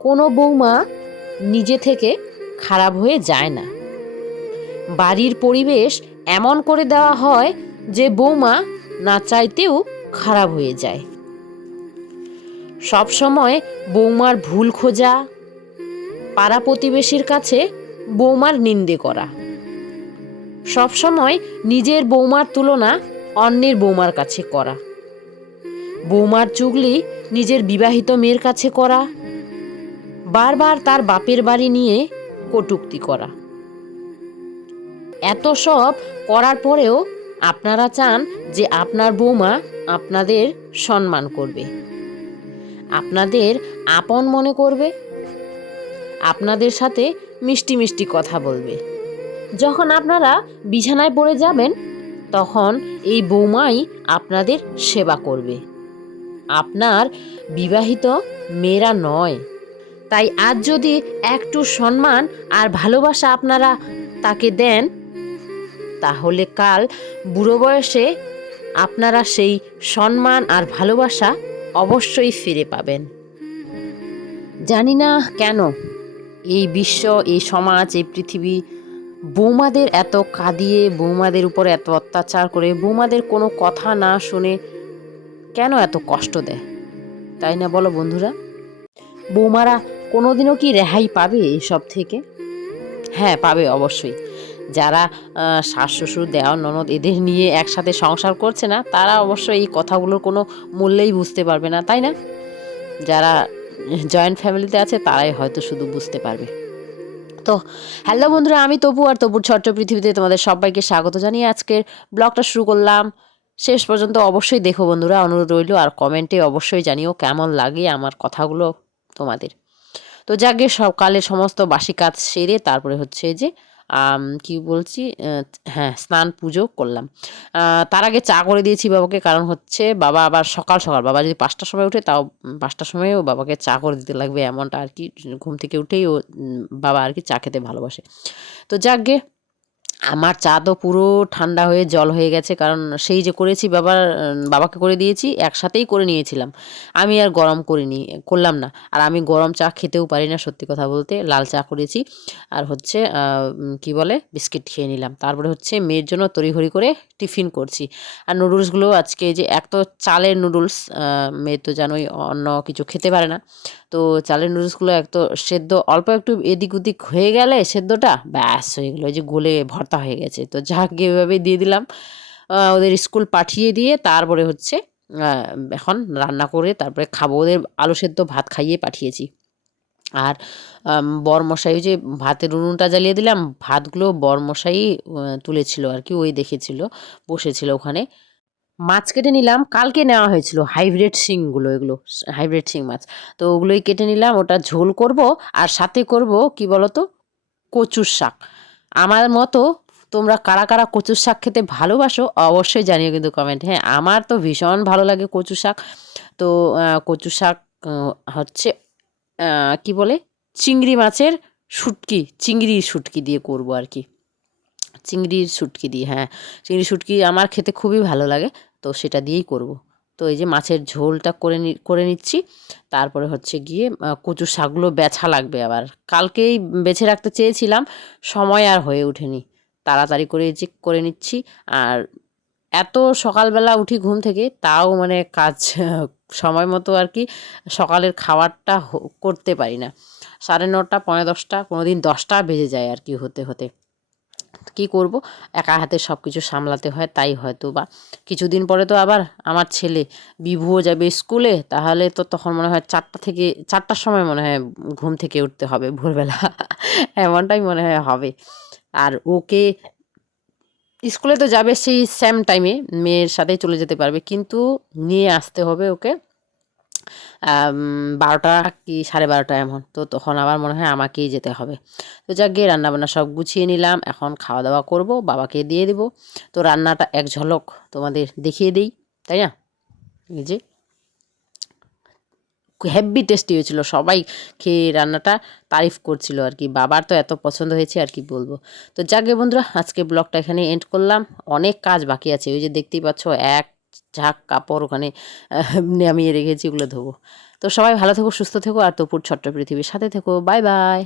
কোনো বৌমা নিজে থেকে খারাপ হয়ে যায় না। বাড়ির পরিবেশ এমন করে দেওয়া হয় যে বৌমা না চাইতেও খারাপ হয়ে যায়। সব সময় বৌমার ভুল খোঁজা, পাড়া প্রতিবেশীর কাছে বৌমার নিন্দে করা। সব সময় নিজের বৌমার তুলনা অন্যের বৌমার কাছে করা। বৌমার চুগলি নিজের বিবাহিত মেয়ের কাছে করা। বারবার তার বাপের বাড়ি নিয়ে কটূক্তি করা। এত সব করার পরেও আপনারা চান যে আপনার বৌমা আপনাদের সম্মান করবে। আপনাদের আপন মনে করবে। আপনাদের সাথে মিষ্টি মিষ্টি কথা বলবে। যখন আপনারা বিছানায় পড়ে যাবেন, তখন এই বৌমাই আপনাদের সেবা করবে। আপনার বিবাহিত মেয়েরা নয়। তাই আজ যদি একটু সম্মান আর ভালোবাসা আপনারা তাকে দেন, তাহলে কাল বুড়ো বয়সে আপনারা সেই সম্মান আর ভালোবাসা অবশ্যই ফিরে পাবেন। জানি না কেন এই বিশ্ব, এই সমাজ, এই পৃথিবী বৌমাদের এত কাঁদিয়ে, বৌমাদের উপর এত অত্যাচার করে, বৌমাদের কোনো কথা না শুনে কেন এত কষ্ট দেয়? তাই না বলো বন্ধুরা? বৌমারা কোনোদিনও কি রেহাই পাবে এসব থেকে? হ্যাঁ পাবে অবশ্যই। যারা শাশ শ্বশুর দেওয়া ননদ এদের নিয়ে একসাথে সংসার করছে না, তারা অবশ্যই এই কথাগুলোর কোনো মূল্যেই বুঝতে পারবে না, তাই না? যারা জয়েন্ট ফ্যামিলিতে আছে, তারাই হয়তো শুধু বুঝতে পারবে। তো হ্যালো বন্ধুরা, আমি তপু আর তপুর ছোট্ট পৃথিবীতে তোমাদের সবাইকে স্বাগত জানিয়ে আজকের ব্লগটা শুরু করলাম। শেষ পর্যন্ত অবশ্যই দেখো বন্ধুরা, অনুরোধ রইল, আর কমেন্টে অবশ্যই জানিও কেমন লাগে আমার কথাগুলো তোমাদের। তো যাকে সকালে সমস্ত বাসি কাজ সেরে তারপরে হচ্ছে যে কি বলছি হ্যাঁ স্নান পুজো করলাম। তার আগে চা করে দিয়েছি বাবাকে, কারণ হচ্ছে বাবা আবার সকাল সকাল, বাবা যদি পাঁচটার সময় উঠে তাও পাঁচটার সময়ও বাবাকে চা করে দিতে লাগবে, এমনটা আর কি, ঘুম থেকে উঠেই ও বাবা আর কি চা খেতে ভালোবাসে। তো যাকগে আমার চা তো পুরো ঠান্ডা হয়ে জল হয়ে গেছে, কারণ সেই যে করেছি বাবার, বাবাকে করে দিয়েছি, একসাথেই করে নিয়েছিলাম। আমি আর গরম করিনি, করলাম না। আর আমি গরম চা খেতেও পারি না, সত্যি কথা বলতে। লাল চা করেছি, আর হচ্ছে কি বলে, বিস্কিট খেয়ে নিলাম। তারপরে হচ্ছে মেয়ের জন্য তড়িঘড়ি করে টিফিন করছি। আর নুডলসগুলো আজকে যে এক তো চালের নুডলস মেয়ে তো জানোই অন্য কিছু খেতে পারে না। তো চালের নুডলসগুলো এক তো সেদ্ধ, অল্প একটু এদিক ওদিক হয়ে গেলে সেদ্ধটা, ব্যাস হয়ে গেলো। যে গলে ভর্তা হয়ে গেছে। তো যাক এভাবে দিয়ে দিলাম। ওদের স্কুল পাঠিয়ে দিয়ে তারপরে হচ্ছে এখন রান্না করে তারপরে খাব। ওদের আলু সেদ্ধ ভাত খাইয়ে পাঠিয়েছি। আর বরমশাই যে ভাতের উনুনটা জ্বালিয়ে দিলাম, ভাতগুলো বরমশাই তুলেছিল আর কি, ওই দেখেছিল, বসেছিল ওখানে। মাছ কেটে নিলাম, কালকে নেওয়া হয়েছিল হাইব্রিড শিংগুলো, এগুলো, হাইব্রিড শিং মাছ। তো ওগুলোই কেটে নিলাম, ওটা ঝোল করব, আর সাথে করব, কি বলতো, কচুর শাক। আমার মতো তোমরা কারা কারা কচুর শাক খেতে ভালোবাসো অবশ্যই জানিও কিন্তু কমেন্ট হ্যাঁ আমার তো ভীষণ ভালো লাগে কচু শাক। তো কচু শাক হচ্ছে কি বলে? চিংড়ি মাছের শুটকি চিংড়ির শুটকি দিয়ে করব আর কি। চিংড়ির শুটকি দিয়ে হ্যাঁ। চিংড়ি শুটকি আমার খেতে খুবই ভালো লাগে, তো সেটা দিয়েই করব। তো এই যে মাছের ঝোলটা করে করে নিচ্ছি। তারপরে হচ্ছে গিয়ে কচু শাকগুলো বেছা লাগবে আবার। কালকেই বেছে রাখতে চেয়েছিলাম, সময় আর হয়ে ওঠেনি। তাড়াতাড়ি করে যে করে নিচ্ছি। আর এত সকালবেলা উঠি ঘুম থেকে, তাও মানে কাজ, সময় মতো আর কি সকালের খাবারটা করতে পারি না। সাড়ে নটা পনেরো দশটা কোনো দিন দশটা বেজে যায় আর কি হতে হতে। কি করব? একা হাতে সব কিছু সামলাতে হয়, তাই হয়তো বা। কিছুদিন পরে তো আবার আমার ছেলে বিভুও যাবে স্কুলে, তাহলে তো তখন মনে হয় চারটা থেকে, চারটার সময় মনে হয় ঘুম থেকে উঠতে হবে ভোরবেলা। এমনটাই মনে হয় হবে। আর ওকে স্কুলে তো যাবে সেই সেম টাইমে মেয়ের সাথেই চলে যেতে পারবে, কিন্তু নিয়ে আসতে হবে ওকে। বারোটা কি সাড়ে বারোটা এমন। তো তখন আবার মনে হয় আমাকেই যেতে হবে। তো যাক গিয়ে রান্নাবান্না সব গুছিয়ে নিলাম, এখন খাওয়া দাওয়া করব, বাবাকে দিয়ে দেবো। তো রান্নাটা এক ঝলক তোমাদের দেখিয়ে দিই, তাই না? এই যে। হেভি টেস্টি হয়েছিল, সবাই খেয়ে রান্নাটা তারিফ করছিল আর কি। বাবার তো এত পছন্দ হয়েছে আর কি বলব। তো যাকে বন্ধুরা, আজকে ব্লগটা এখানে এন্ড করলাম। অনেক কাজ বাকি আছে, ওই যে দেখতেই পাচ্ছ, এক ঝাঁক, কাপড় ওখানে নামিয়ে রেখেছি, ওগুলো ধোবো। তো সবাই ভালো থেকো, সুস্থ থেকো, আর তোপুর ছট্ট পৃথিবীর সাথে থেকো। Bye bye.